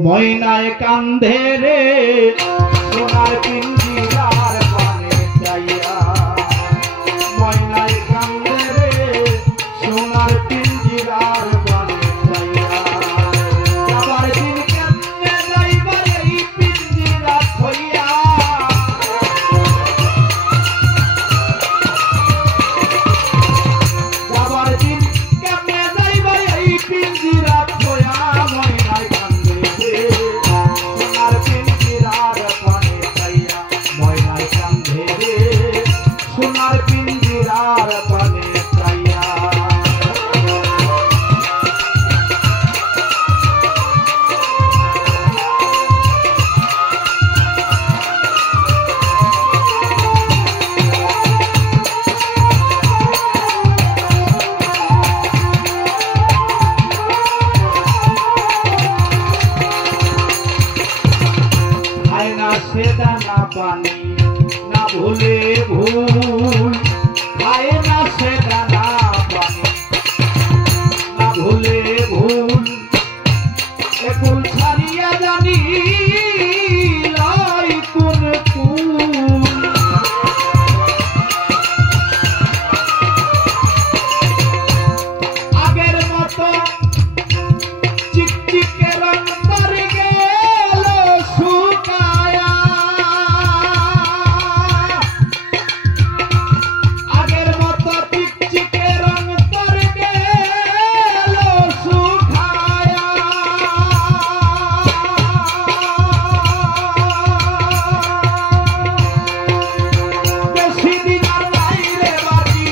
ময়নায় কান্ধে রে সোনার পিঞ্জিরার পানে চাইয়া ময়নায় কান্ধে রে সোনার পিঞ্জিরার পানে চাইয়া যাবার দিন কেমনে যাইবা এই পিঞ্জিরা থইয়া যাবার দিন কেমনে যাইবা এই পিঞ্জিরা থইয়া ময়নায় কান্ধে রে সোনার পিঞ্জিরার পানে চাইয়া ময়নায় কান্ধে রে সোনার পিঞ্জিরার পানে চাইয়া না সে দানা পানি না ভুলে ভুল খায় না সে দানা পানি না ভুলে ভুল একুল ছাড়িয়া জানি লাই কোন কুল আগের মতো চিকচিকে রং তরে গেল শুকায়া আগের মতো চিকচিকে রং তরে গেল শুকায়া বেশি দিন আর নাই রে বাকি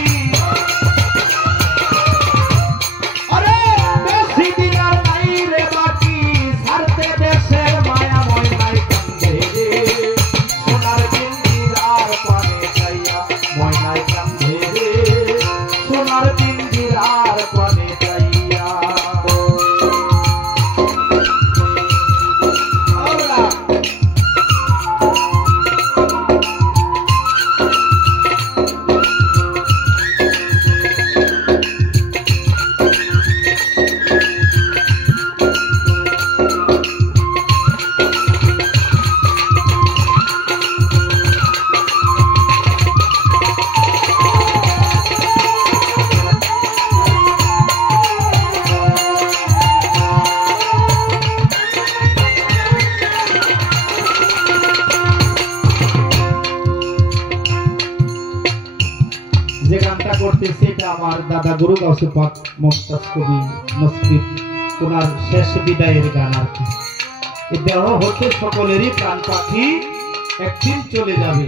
আরে বেশি দিন আর নাই রে বাকি ছাড়তে দেশের মায়া ময়নায় কান্দে রে সোনার পিঞ্জিরার পানে চাইয়া ময়নায় কান্দে রে সোনার পিঞ্জিরার পানে চাইয়া আল্লাহ যে গানটা করতেছে এটা আমার দাদা গুরু গাউসে পাক মুমতাজ কবি নসরুল ওনার শেষ বিদায়ের গান আর কি এই দেহ হতে সকলেরই প্রাণ পাখি একদিন চলে যাবে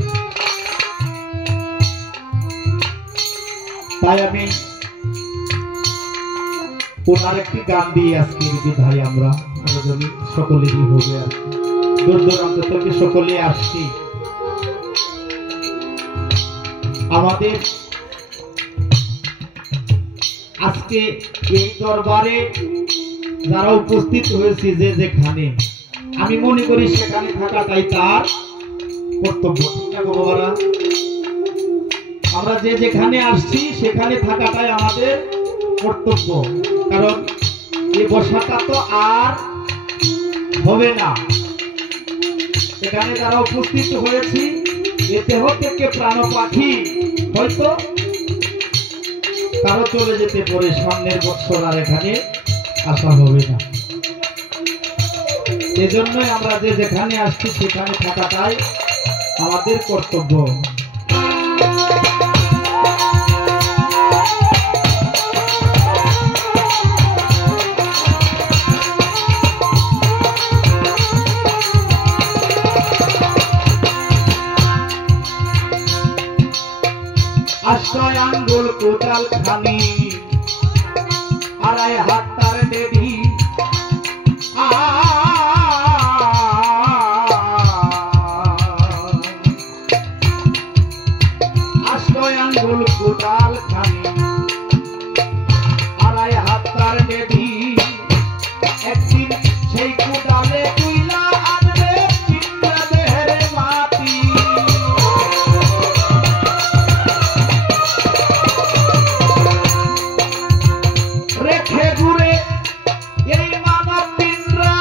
তাই আমি ওনার একটি গান দিয়ে আজকে বিদায় আমরা আয়োজনে সকলেরই হবে আর কি দূর দূরান্ত থেকে সকলে আসছি আমাদের আজকে এই দরবারে যারা উপস্থিত হয়েছে যে যেখানে আমি মনে করি সেখানে থাকাটাই তার কর্তব্য ঠিক না গো বাবারা আমরা যে যেখানে আসছি সেখানে থাকাটাই আমাদের কর্তব্য কারণ এই বসাটা তো আর হবে না এখানে যারা উপস্থিত হয়েছি এ দেহ থেকে প্রাণ পাখি হয়তো তারও চলে যেতে পারে সামনের বছর আর এখানে আসা হবে না এজন্যই আমরা যে যেখানে আসছি সেখানে থাকাটাই আমাদের কর্তব্য আশ্রয় আঙ্গুল কোদাল খানি আড়াই হাত তার দেবী আশ্রয় আঙ্গুল কোদাল খানি আড়াই হাত তার দেবী একদিন সেই কোদালে তুইলা আনবে চিন্তা দেহের মাটি রেখে ঘুরে এই মানব পিঞ্জরা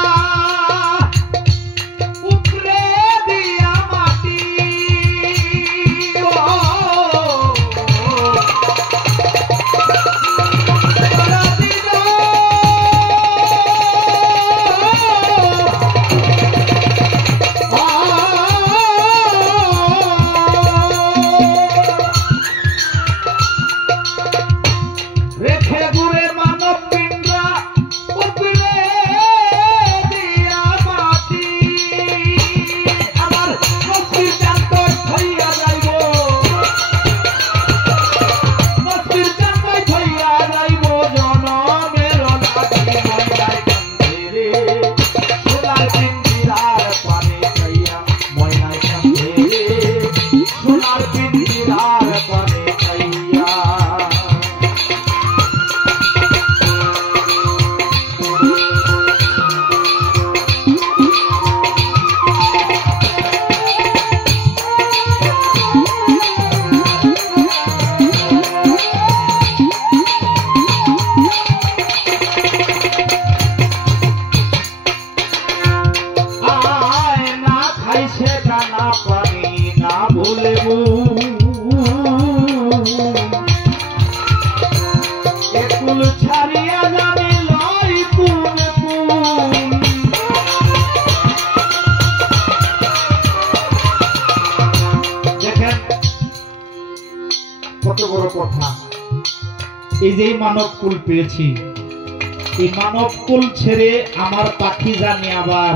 সোনার পিঞ্জিরার পানে চাইয়া ময়নায় কান্দে সোনার পিঞ্জিরার পানে চাইয়া কত বড় কথা। এই যে মানব কুল পেয়েছি, এই মানব কুল ছেড়ে আমার পাখি জানি আবার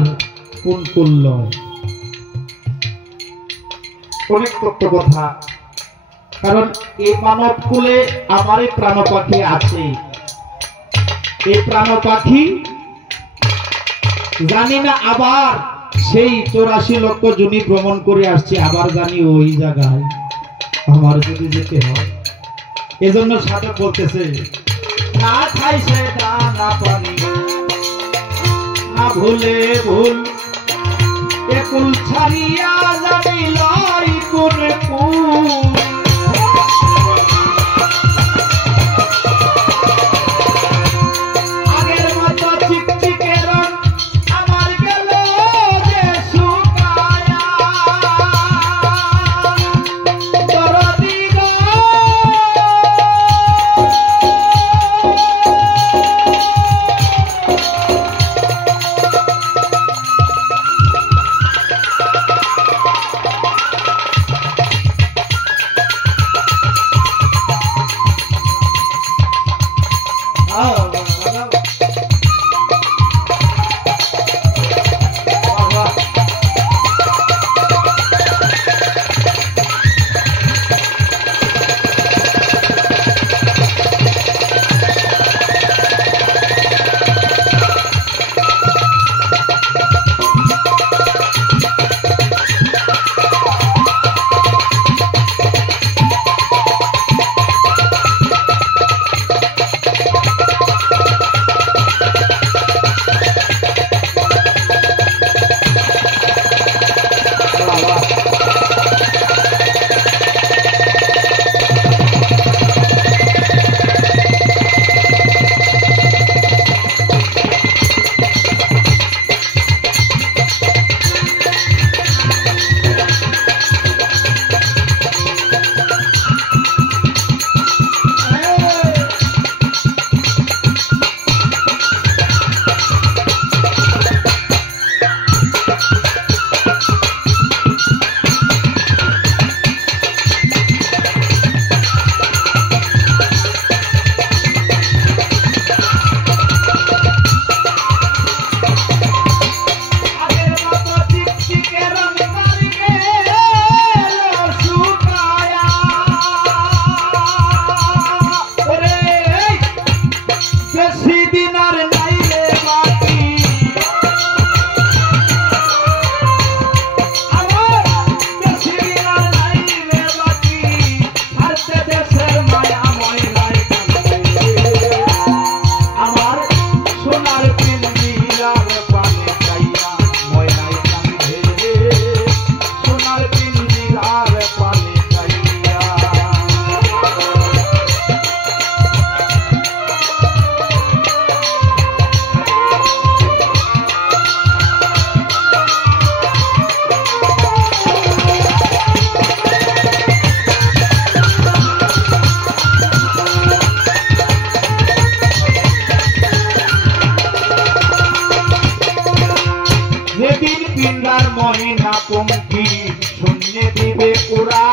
কোন কুল। অনেক তত্ত্ব কথা, কারণ এই মানব কুলে আমার এই প্রাণ পাখি আছে। এই প্রাণ পাখি জানি না আবার সেই 84 লক্ষ জুনি ভ্রমণ করে আসছে, আবার জানি ওই জায়গায় আমার যদি যেতে হয়। এজন্য সাধক বলতেছে না খাইছে দানা পানি না ভুলে ভুল একুল ছাড়িয়া যাবি লয় কোন কুল। আগের মতো চিকচিকে রং আমার গেল যে শুকায়া দরদি গো মহিনা পঙ্খী শূন্য দিবে পুরা